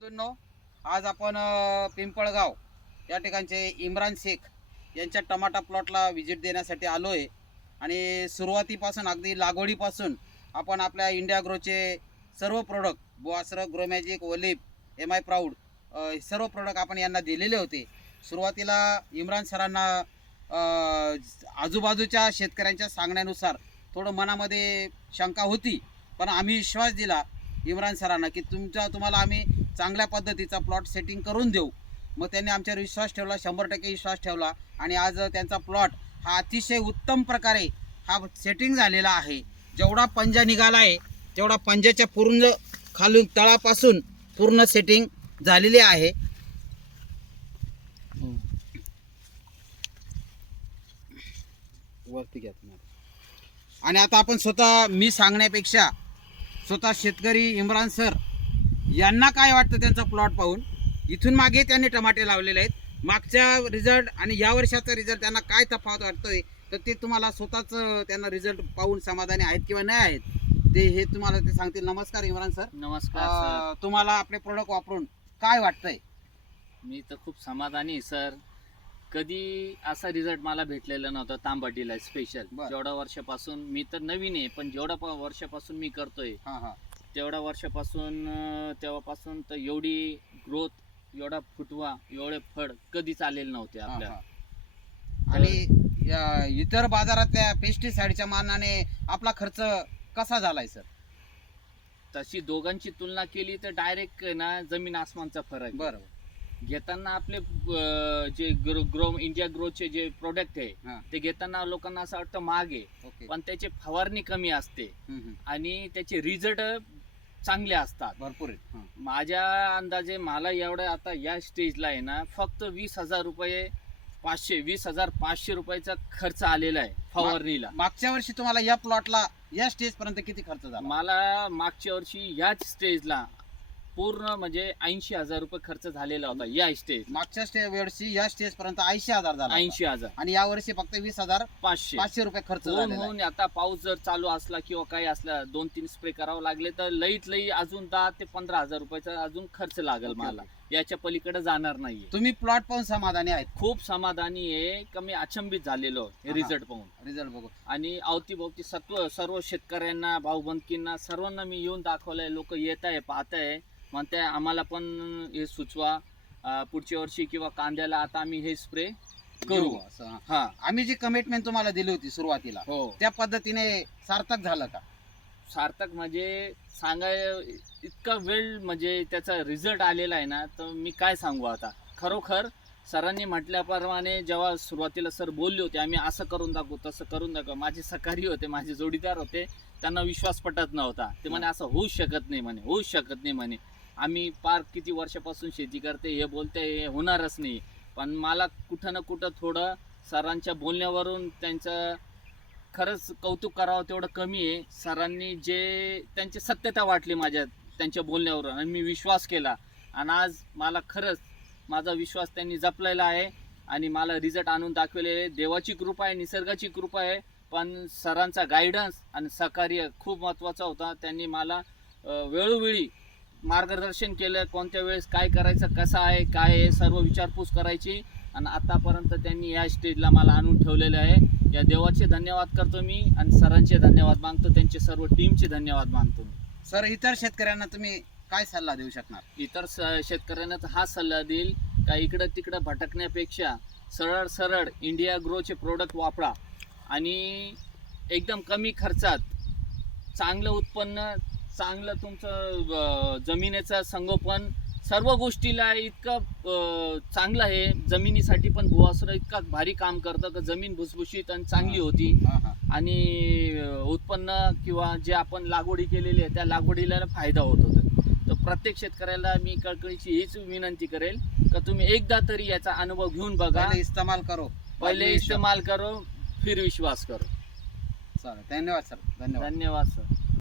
मित्रांनो, आज आपण पिंपळगाव या ठिकाणचे इम्रान शेख यांच्या टमाटा प्लॉटला व्हिजिट देण्यासाठी आलो आहे. आणि सुरुवातीपासून अगदी लागवडीपासून आपण आपल्या इंडिया ग्रोचे सर्व प्रोडक्ट बोआसर, ग्रोमॅजिक, ओलिप, एम आय प्राऊड सर्व प्रोडक्ट आपण यांना दिलेले होते. सुरुवातीला इम्रान सरांना आजूबाजूच्या शेतकऱ्यांच्या सांगण्यानुसार थोडं मनामध्ये शंका होती, पण आम्ही विश्वास दिला इम्रान सरांना की तुम्हाला आम्ही चांगल्या पद्धतीचा प्लॉट सेटिंग करून देऊ. मग त्यांनी आमच्यावर विश्वास ठेवला, 100% विश्वास ठेवला. आणि आज त्यांचा प्लॉट हा अतिशय उत्तम प्रकारे हा सेटिंग झालेला आहे. जेवढा पंजा निघाला आहे तेवढा पंजाच्या पूर्ण खालून तळापासून पूर्ण सेटिंग झालेली आहे. वरती घ्या तुम्ही. आणि आता आपण स्वतः मी सांगण्यापेक्षा स्वतः शेतकरी इम्रान सर यांना काय वाटतं त्यांचा प्लॉट पाहून. इथून मागे त्यांनी टमाटे लावलेले आहेत. मागच्या रिझल्ट आणि या वर्षाचा रिझल्ट त्यांना काय तफावत वाटतोय तर ते तुम्हाला स्वतःच त्यांना रिझल्ट पाहून समाधानी आहेत किंवा नाही आहेत ते हे तुम्हाला ते सांगतील. नमस्कार इम्रान सर. नमस्कार. तुम्हाला आपले प्रोडक्ट वापरून काय वाटतंय? मी तर खूप समाधानी सर. कधी असा रिझल्ट मला भेटलेला नव्हता तांबटीला स्पेशल. जेवढ्या वर्षापासून मी तर नवीन आहे, पण जेवढ्या वर्षापासून मी करतोय तेवढ्या वर्षापासून तेव्हापासून तर एवढी ग्रोथ, एवढा फुटवा, एवढे फळ कधीच आलेले नव्हते आपल्याला. आणि इतर बाजारातल्या पेस्टिसाइडच्या मानाने आपला खर्च कसा झालाय सर? तशी दोघांची तुलना केली तर डायरेक्ट ना जमीन आसमानचा फरक. बरोबर. घेताना आपले जे ग्रो इंडिया ग्रोचे जे प्रोडक्ट आहे ते घेताना लोकांना असं वाटतं महाग आहे, पण त्याची फवारणी कमी असते आणि त्याचे रिझल्ट चांगले असतात, भरपूर. माझ्या अंदाजे मला एवढं आता या स्टेजला आहे ना फक्त 20,000 रुपये 20,500 रुपयाचा खर्च आलेला आहे फवारणीला. मागच्या वर्षी तुम्हाला या प्लॉटला या स्टेज पर्यंत किती खर्च झाला? मला मागच्या वर्षी याच स्टेजला पूर्ण म्हणजे 80,000 रुपये खर्च झालेला होता या स्टेज. मागच्या वर्षी या स्टेज पर्यंत 80,000 झाला. 80,000 आणि या वर्षी फक्त 20,500 रुपये खर्च होऊन आता पाऊस जर चालू असला किंवा काही असला 2-3 स्प्रे करावं लागले तर लईत लई अजून 10,000 ते 15,000 रुपयाचा अजून खर्च लागेल मला. याच्या पलीकडे जाणार नाहीये. तुम्ही प्लॉट पाहून समाधानी आहेत? खूप समाधानी आहे. कमी अचंबित झालेलो हे रिझल्ट पाहून. रिझल्ट बघू. आणि अवतीभोवती सर्व शेतकऱ्यांना, भाऊबंदकींना सर्वांना मी येऊन दाखवलंय. लोक येत आहे, पाहत आहे, म्हणते आम्हाला पण हे सुचवा पुढच्या वर्षी किंवा कांद्याला आता आम्ही हे स्प्रे करू. हा, आम्ही जी कमिटमेंट तुम्हाला दिली होती सुरुवातीला त्या पद्धतीने सार्थक झालं का? सार्थक म्हणजे सांगाय इतका वेळ म्हणजे त्याचा रिझल्ट आलेला आहे ना, तर मी काय सांगू आता. खरोखर सरांनी म्हटल्याप्रमाणे जेव्हा सुरुवातीला सर बोलले होते आम्ही असं करून दाखवू, तसं करून दाखवू, माझे सहकारी होते, माझे जोडीदार होते, त्यांना विश्वास पटत नव्हता. ते म्हणे असं होऊच शकत नाही, म्हणे होऊच शकत नाही, म्हणे आम्ही पार किती वर्षापासून शेती करते, हे बोलते हे होणारच नाही. पण मला कुठं ना कुठं थोडं सरांच्या बोलण्यावरून त्यांचं खरंच कौतुक करावं तेवढं कमी आहे. सरांनी जे त्यांची सत्यता वाटली माझ्या त्यांच्या बोलण्यावरून आणि मी विश्वास केला. आणि आज मला खरंच माझा विश्वास त्यांनी जपलेला आहे आणि मला रिझल्ट आणून दाखवलेले. देवाची कृपा आहे, निसर्गाची कृपा आहे, पण सरांचा गायडन्स आणि सहकार्य खूप महत्त्वाचा होता. त्यांनी मला वेळोवेळी मार्गदर्शन केलं, कोणत्या वेळेस काय करायचं, कसं आहे, काय आहे, सर्व विचारपूस करायची. आणि आतापर्यंत त्यांनी या स्टेजला मला आणून ठेवलेलं आहे. या देवाचे धन्यवाद करतो मी आणि सरांचे धन्यवाद मागतो, त्यांचे सर्व टीमचे धन्यवाद मानतो मी. सर, इतर शेतकऱ्यांना तुम्ही काय सल्ला देऊ शकणार? इतर शेतकऱ्यांना तर हा सल्ला देईल का इकडं तिकडं भटकण्यापेक्षा सरळ सरळ इंडिया ग्रोचे प्रोडक्ट वापरा आणि एकदम कमी खर्चात चांगलं उत्पन्न, चांगलं तुमचं जमिनीचं संगोपन, सर्व गोष्टीला इतकं चांगलं आहे. जमिनीसाठी पण बोआसर इतका भारी काम करतं की जमीन भुसभुशीत आणि चांगली होती आणि उत्पन्न किंवा जे आपण लागवडी केलेली आहे त्या लागवडीला फायदा होत होता. तर प्रत्येक शेतकऱ्याला मी कळकळीची हीच विनंती करेल का तुम्ही एकदा तरी याचा अनुभव घेऊन बघा. पहिले इस्तेमाल करो फिर विश्वास करो. चालेल. धन्यवाद सर. धन्यवाद सर.